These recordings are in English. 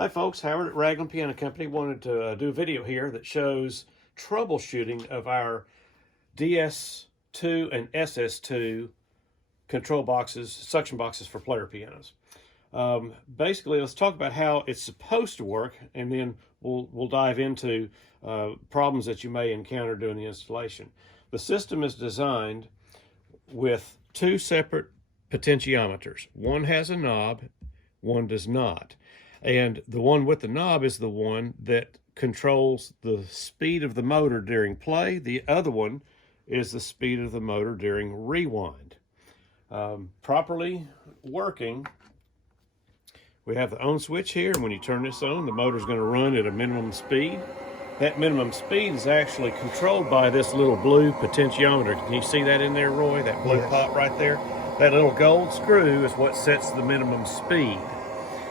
Hi folks, Howard at Ragland Piano Company wanted to do a video here that shows troubleshooting of our DS2 and SS2 control boxes, suction boxes for player pianos. Basically, let's talk about how it's supposed to work, and then we'll dive into problems that you may encounter during the installation. The system is designed with two separate potentiometers. One has a knob, one does not. And the one with the knob is the one that controls the speed of the motor during play. The other one is the speed of the motor during rewind. Properly working, we have the on switch here, and when you turn this on, the motor is going to run at a minimum speed. That minimum speed is actually controlled by this little blue potentiometer. Can you see that in there, Roy? That blue pot right there? That little gold screw is what sets the minimum speed.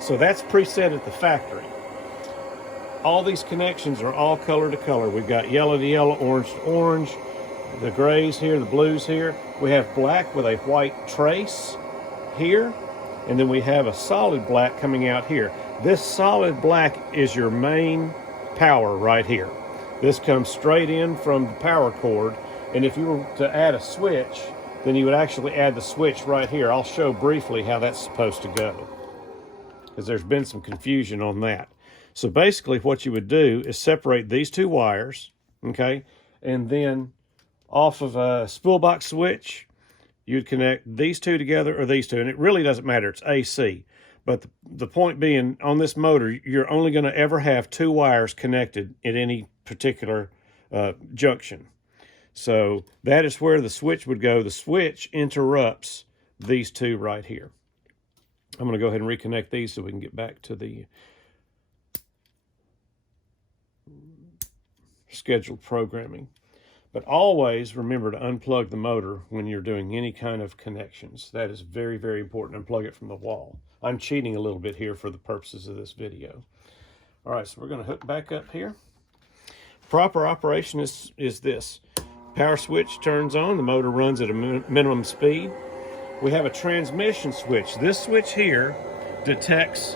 So that's preset at the factory. All these connections are all color to color. We've got yellow to yellow, orange to orange, the grays here, the blues here. We have black with a white trace here, and then we have a solid black coming out here. This solid black is your main power right here. This comes straight in from the power cord, and if you were to add a switch, then you would actually add the switch right here. I'll show briefly how that's supposed to go, because there's been some confusion on that. So basically what you would do is separate these two wires, okay, and then off of a spool box switch, you'd connect these two together or these two, and it really doesn't matter, it's AC. But the point being, on this motor, you're only going to ever have two wires connected at any particular junction. So that is where the switch would go. The switch interrupts these two right here. I'm going to go ahead and reconnect these so we can get back to the scheduled programming. But always remember to unplug the motor when you're doing any kind of connections. That is very, very important. Unplug it from the wall. I'm cheating a little bit here for the purposes of this video. All right, so we're going to hook back up here. Proper operation is this. Power switch turns on, the motor runs at a minimum speed. We have a transmission switch. This switch here detects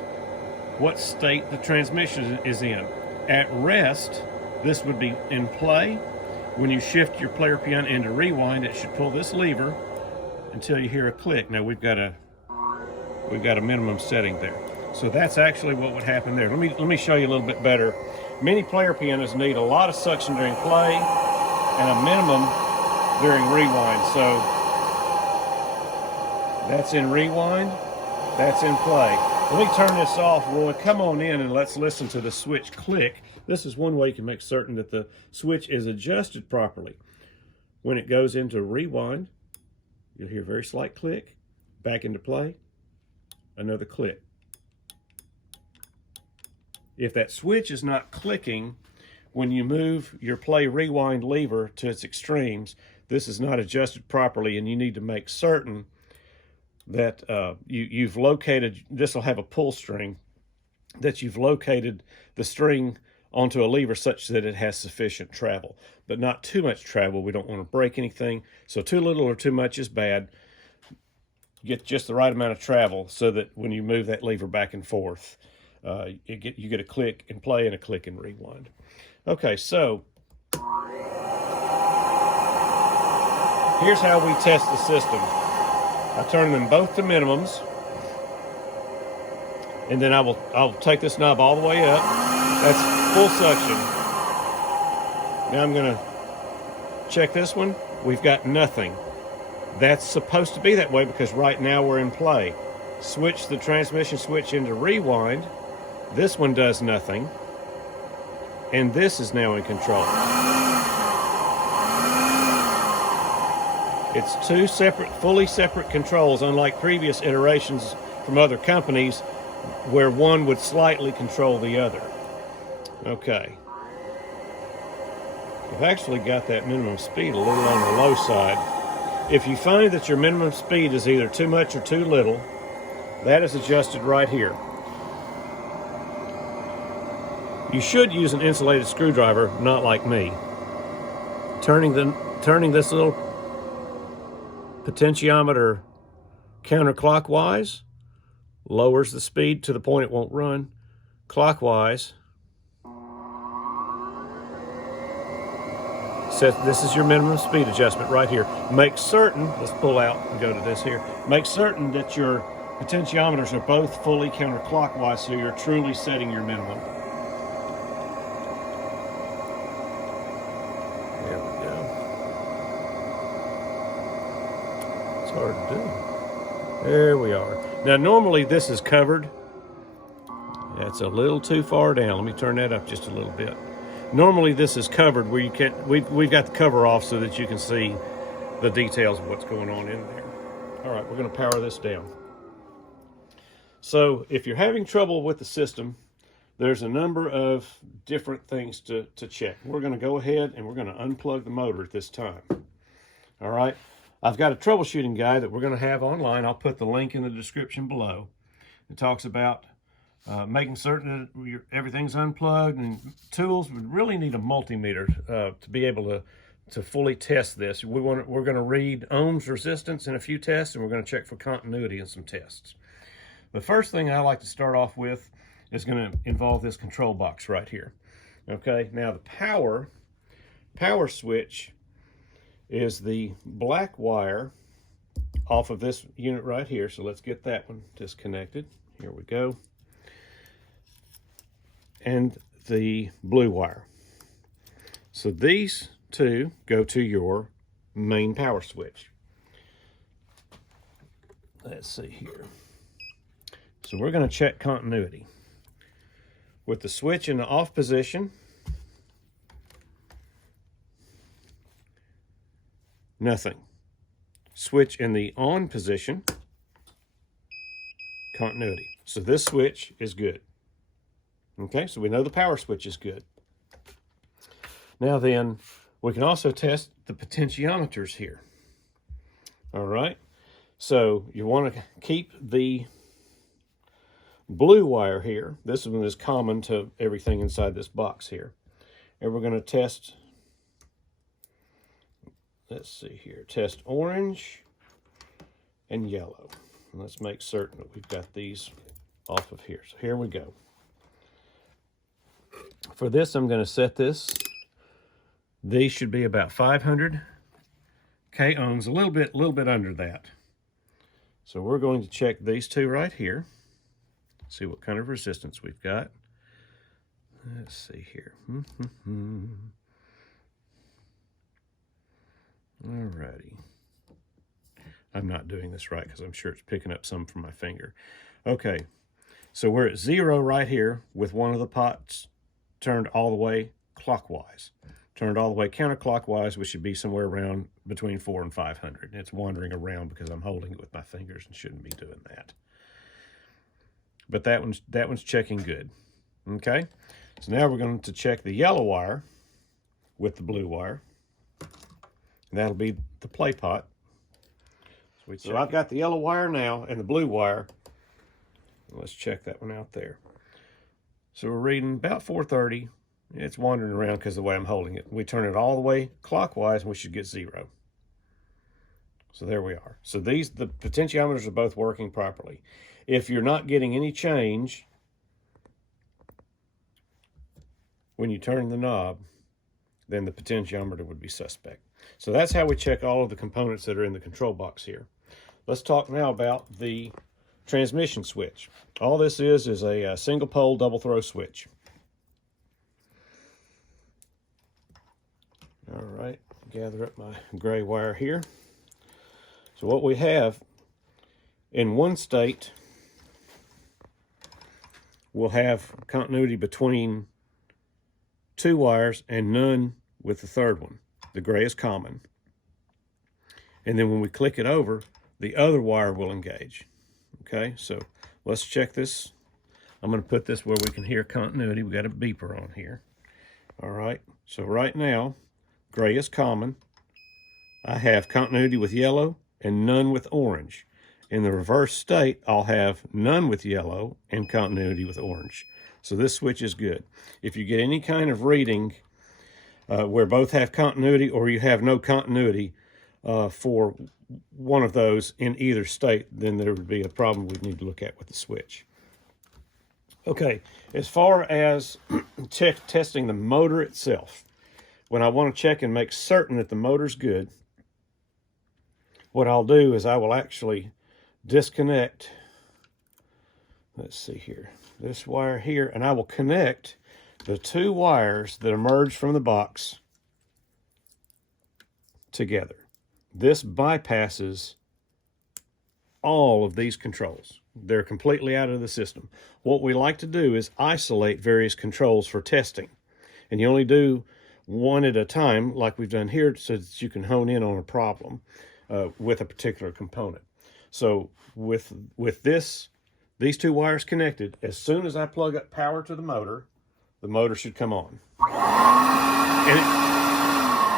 what state the transmission is in. At rest, this would be in play. When you shift your player piano into rewind, it should pull this lever until you hear a click. Now we've got a minimum setting there. So that's actually what would happen there. Let me show you a little bit better. Many player pianos need a lot of suction during play and a minimum during rewind. So that's in rewind, that's in play. Let me turn this off, Roy. Come on in and let's listen to the switch click. This is one way you can make certain that the switch is adjusted properly. When it goes into rewind, you'll hear a very slight click. Back into play, another click. If that switch is not clicking when you move your play rewind lever to its extremes, this is not adjusted properly, and you need to make certain that you've located, this will have a pull string, that you've located the string onto a lever such that it has sufficient travel, but not too much travel. We don't want to break anything, so too little or too much is bad. Get just the right amount of travel so that when you move that lever back and forth, you get a click in play and a click in rewind. Okay, so here's how we test the system. I turn them both to minimums, and then I'll take this knob all the way up. That's full suction. Now I'm going to check this one. We've got nothing. That's supposed to be that way because right now we're in play. Switch the transmission switch into rewind. This one does nothing, and this is now in control. It's two separate, fully separate controls, unlike previous iterations from other companies where one would slightly control the other. Okay. I've actually got that minimum speed a little on the low side. If you find that your minimum speed is either too much or too little, that is adjusted right here. You should use an insulated screwdriver, not like me. Turning this little potentiometer counterclockwise lowers the speed to the point it won't run. clockwise. Set, this is your minimum speed adjustment right here. Make certain, let's pull out and go to this here. Make certain that your potentiometers are both fully counterclockwise so you're truly setting your minimum. There we go. It's hard to do. There we are. Now normally this is covered. That's a little too far down. Let me turn that up just a little bit. Normally this is covered where you can't, we've got the cover off so that you can see the details of what's going on in there. All right, we're going to power this down. So if you're having trouble with the system, there's a number of different things to check. We're going to go ahead and we're going to unplug the motor at this time. All right, I've got a troubleshooting guide that we're going to have online. I'll put the link in the description below. It talks about making certain that everything's unplugged, and tools. We really need a multimeter to be able to fully test this. We're going to read ohms resistance in a few tests, and we're going to check for continuity in some tests. The first thing I like to start off with is going to involve this control box right here. Okay, now the power switch is the black wire off of this unit right here. So let's get that one disconnected. Here we go. And the blue wire. So these two go to your main power switch. Let's see here. So we're going to check continuity. With the switch in the off position, nothing. Switch in the on position, continuity. So this switch is good. Okay, so we know the power switch is good. Now then, we can also test the potentiometers here. All right, so you want to keep the blue wire here. This one is common to everything inside this box here. And we're going to test, let's see here, test orange and yellow. And let's make certain that we've got these off of here. So here we go. For this, I'm going to set this. These should be about 500 k ohms, a little bit under that. So we're going to check these two right here. See what kind of resistance we've got. Let's see here. Alrighty. I'm not doing this right because I'm sure it's picking up some from my finger. Okay, so we're at 0 right here with one of the pots turned all the way clockwise. Turned all the way counterclockwise, which should be somewhere around between 400 and 500. It's wandering around because I'm holding it with my fingers and shouldn't be doing that. But that one's checking good. Okay, so now we're going to check the yellow wire with the blue wire. And that'll be the play pot. So I've got the yellow wire now and the blue wire. Let's check that one out there. So we're reading about 430. It's wandering around because of the way I'm holding it. We turn it all the way clockwise and we should get 0. So there we are. So the potentiometers are both working properly. If you're not getting any change when you turn the knob, then the potentiometer would be suspect. So that's how we check all of the components that are in the control box here. Let's talk now about the transmission switch. All this is a single pole double throw switch. All right, gather up my gray wire here. So what we have in one state, we'll have continuity between 2 wires and none with the third one. The gray is common. And then when we click it over, the other wire will engage. Okay, so let's check this. I'm going to put this where we can hear continuity. We got a beeper on here. All right, so right now, gray is common. I have continuity with yellow and none with orange. In the reverse state, I'll have none with yellow and continuity with orange. So this switch is good. If you get any kind of reading where both have continuity or you have no continuity for one of those in either state, then there would be a problem we'd need to look at with the switch. Okay, as far as testing the motor itself, when I want to check and make certain that the motor's good, what I'll do is I will actually disconnect, let's see here, this wire here, and I will connect the two wires that emerge from the box together. This bypasses all of these controls. They're completely out of the system. What we like to do is isolate various controls for testing. And you only do one at a time, like we've done here, so that you can hone in on a problem with a particular component. So with these two wires connected, as soon as I plug up power to the motor should come on.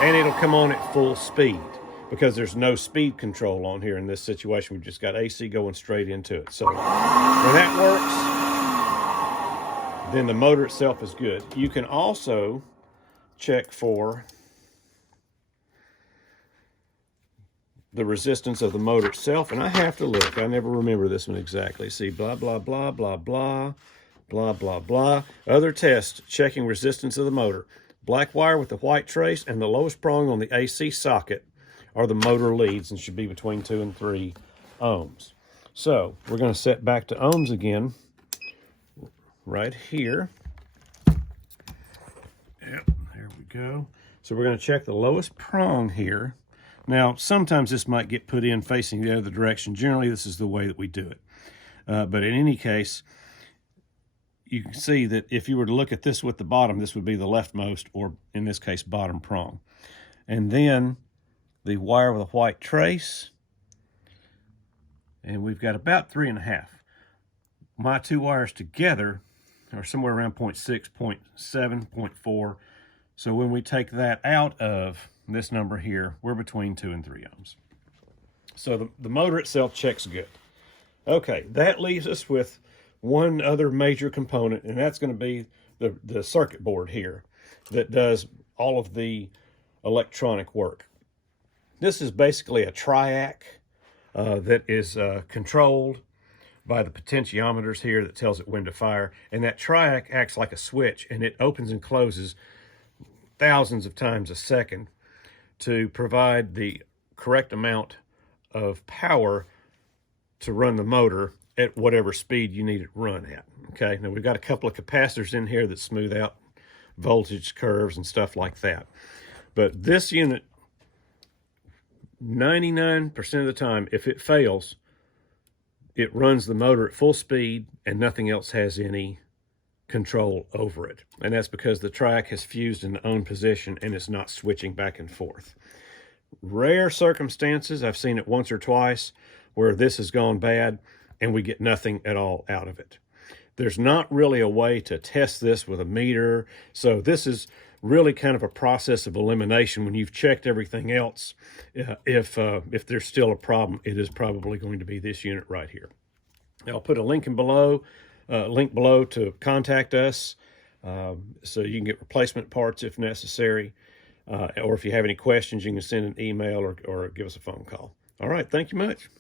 And it'll come on at full speed, because there's no speed control on here in this situation. We've just got AC going straight into it. So when that works, then the motor itself is good. You can also check for the resistance of the motor itself, and I have to look. I never remember this one exactly. See, blah, blah, blah, blah, blah, blah, blah, blah. Other tests checking resistance of the motor. Black wire with the white trace and the lowest prong on the AC socket are the motor leads and should be between 2 and 3 ohms. So we're going to set back to ohms again right here. Yep, there we go. So we're going to check the lowest prong here. Now, sometimes this might get put in facing the other direction. Generally, this is the way that we do it. But in any case, you can see that if you were to look at this with the bottom, this would be the leftmost, or in this case, bottom prong. And then the wire with a white trace, and we've got about 3.5. My two wires together are somewhere around 0.6, 0.7, 0.4. So when we take that out of this number here, we're between 2 and 3 ohms. So the motor itself checks good. Okay, that leaves us with one other major component, and that's going to be the circuit board here that does all of the electronic work. This is basically a triac that is controlled by the potentiometers here that tells it when to fire. And that triac acts like a switch, and it opens and closes thousands of times a second to provide the correct amount of power to run the motor at whatever speed you need it run at. Okay, now we've got a couple of capacitors in here that smooth out voltage curves and stuff like that. But this unit, 99% of the time, if it fails, it runs the motor at full speed and nothing else has any control over it. And that's because the triac has fused in the own position and it's not switching back and forth. Rare circumstances, I've seen it once or twice, where this has gone bad and we get nothing at all out of it. There's not really a way to test this with a meter, so this is really kind of a process of elimination. When you've checked everything else, if there's still a problem, it is probably going to be this unit right here. I'll put a link below to contact us, so you can get replacement parts if necessary, or if you have any questions, you can send an email or give us a phone call. All right, thank you much.